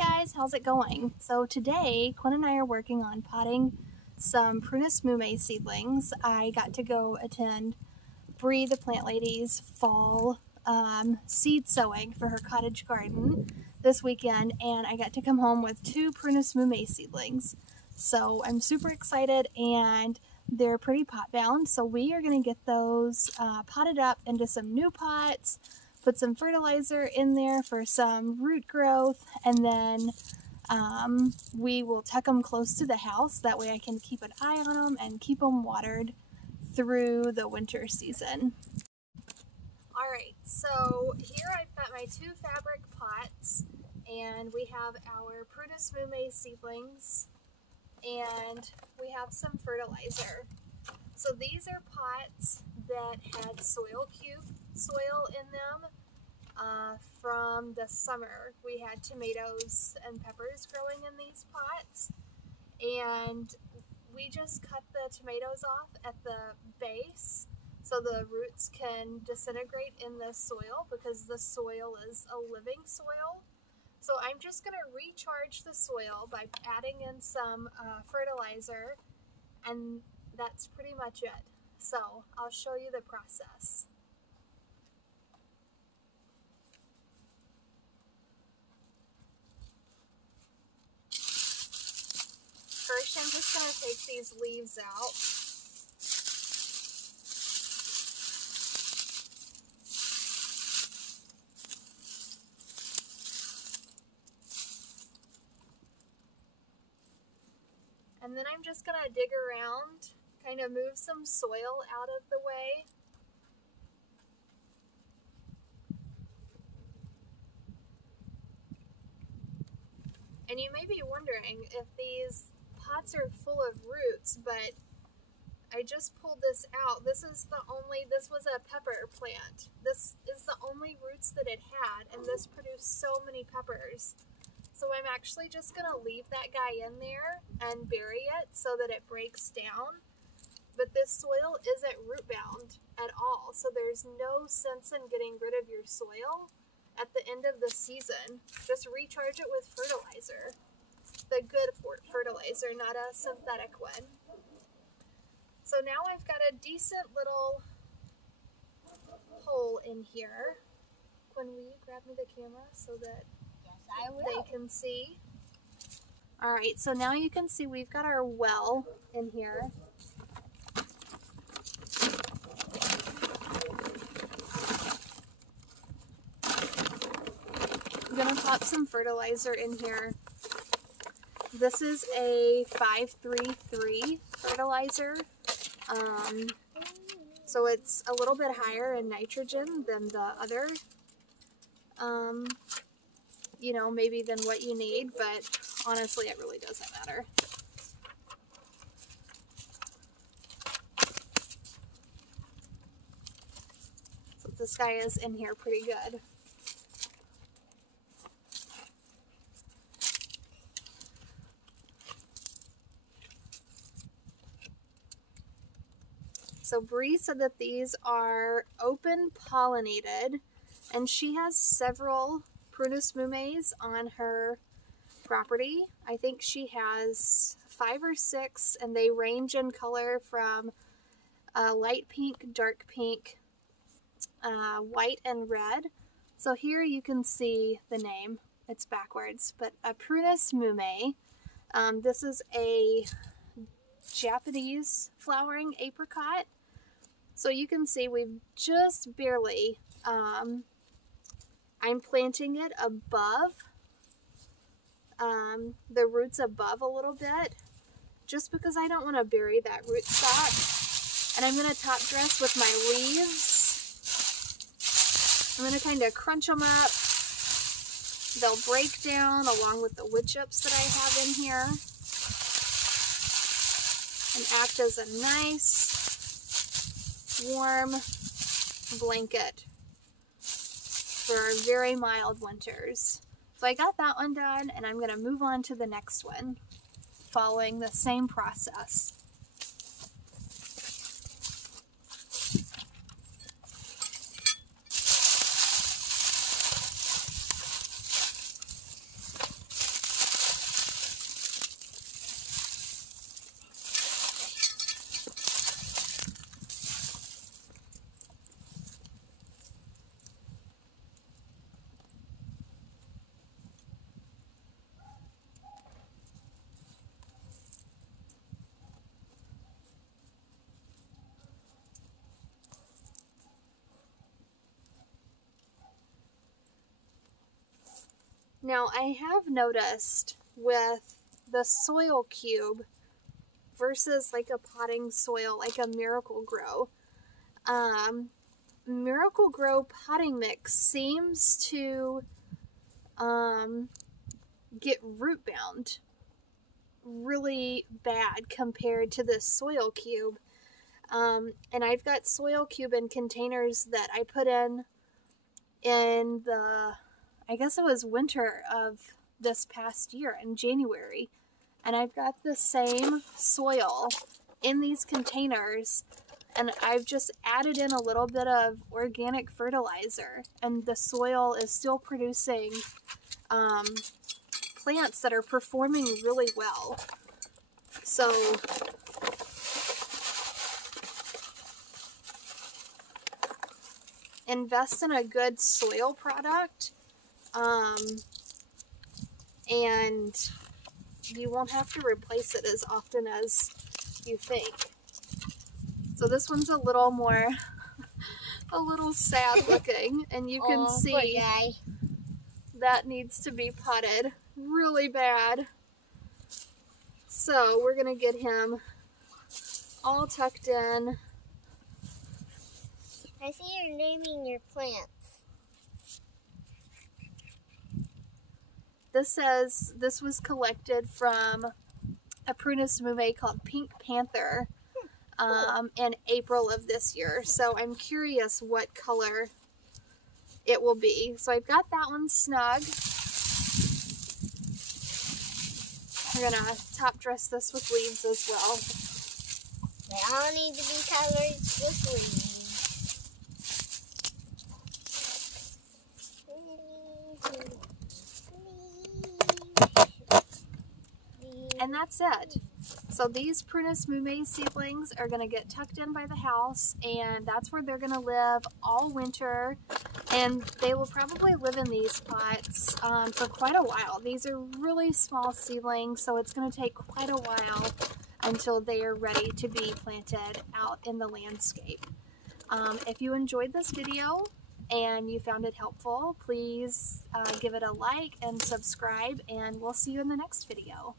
guys, how's it going? So today, Quinn and I are working on potting some Prunus Mume seedlings. I got to go attend Brie the Plant Lady's fall seed sowing for her cottage garden this weekend, and I got to come home with 2 Prunus Mume seedlings. So I'm super excited, and they're pretty pot bound, so we are going to get those potted up into some new pots, put some fertilizer in there for some root growth, and then we will tuck them close to the house. That way I can keep an eye on them and keep them watered through the winter season. Alright, so here I've got my 2 fabric pots, and we have our Prunus Mume seedlings, and we have some fertilizer. So these are pots that had soil cube soil in them from the summer. We had tomatoes and peppers growing in these pots, and we just cut the tomatoes off at the base so the roots can disintegrate in the soil, because the soil is a living soil. So I'm just going to recharge the soil by adding in some fertilizer, and that's pretty much it. So I'll show you the process. First, I'm just going to take these leaves out. And then I'm just going to dig around, kind of move some soil out of the way. And you may be wondering if these pots are full of roots, but I just pulled this out. This was a pepper plant. This is the only roots that it had, and this produced so many peppers. So I'm actually just going to leave that guy in there and bury it so that it breaks down. But this soil isn't root bound at all, so there's no sense in getting rid of your soil at the end of the season. Just recharge it with fertilizer. The good fertilizer, not a synthetic one. So now I've got a decent little hole in here. Quinn, will you grab me the camera so that they can see? Alright, so now you can see we've got our well in here. I'm going to pop some fertilizer in here. This is a 533 fertilizer. So it's a little bit higher in nitrogen than the other, you know, maybe than what you need, but honestly it really doesn't matter. So this guy is in here pretty good. So Brie said that these are open pollinated, and she has several Prunus Mumes on her property. I think she has 5 or 6, and they range in color from light pink, dark pink, white, and red. So here you can see the name. It's backwards, but a Prunus Mume. This is a Japanese flowering apricot. So you can see we've just barely, I'm planting it above, the roots above a little bit, just because I don't want to bury that root stock. And I'm going to top dress with my leaves. I'm going to kind of crunch them up. They'll break down along with the wood chips that I have in here, and act as a nice warm blanket for very mild winters. So I got that one done, and I'm going to move on to the next one, following the same process. Now I have noticed with the soil cube versus like a potting soil, like a Miracle Grow, Miracle Grow potting mix seems to get root bound really bad compared to this soil cube. And I've got soil cube in containers that I put in the, I guess it was winter of this past year in January. And I've got the same soil in these containers, and I've just added in a little bit of organic fertilizer, and the soil is still producing plants that are performing really well. So invest in a good soil product, and you won't have to replace it as often as you think. So this one's a little more, a little sad looking, and you can see poor guy. That needs to be potted really bad. So we're gonna get him all tucked in. I see you're naming your plants. This says this was collected from a Prunus Mume called Pink Panther in April of this year. So I'm curious what color it will be. So I've got that one snug. We're gonna top dress this with leaves as well. They all need to be covered with leaves. And that's it. So these Prunus Mume seedlings are going to get tucked in by the house, and that's where they're going to live all winter. And they will probably live in these pots for quite a while. These are really small seedlings, so it's going to take quite a while until they are ready to be planted out in the landscape. If you enjoyed this video and you found it helpful, please give it a like and subscribe, and we'll see you in the next video.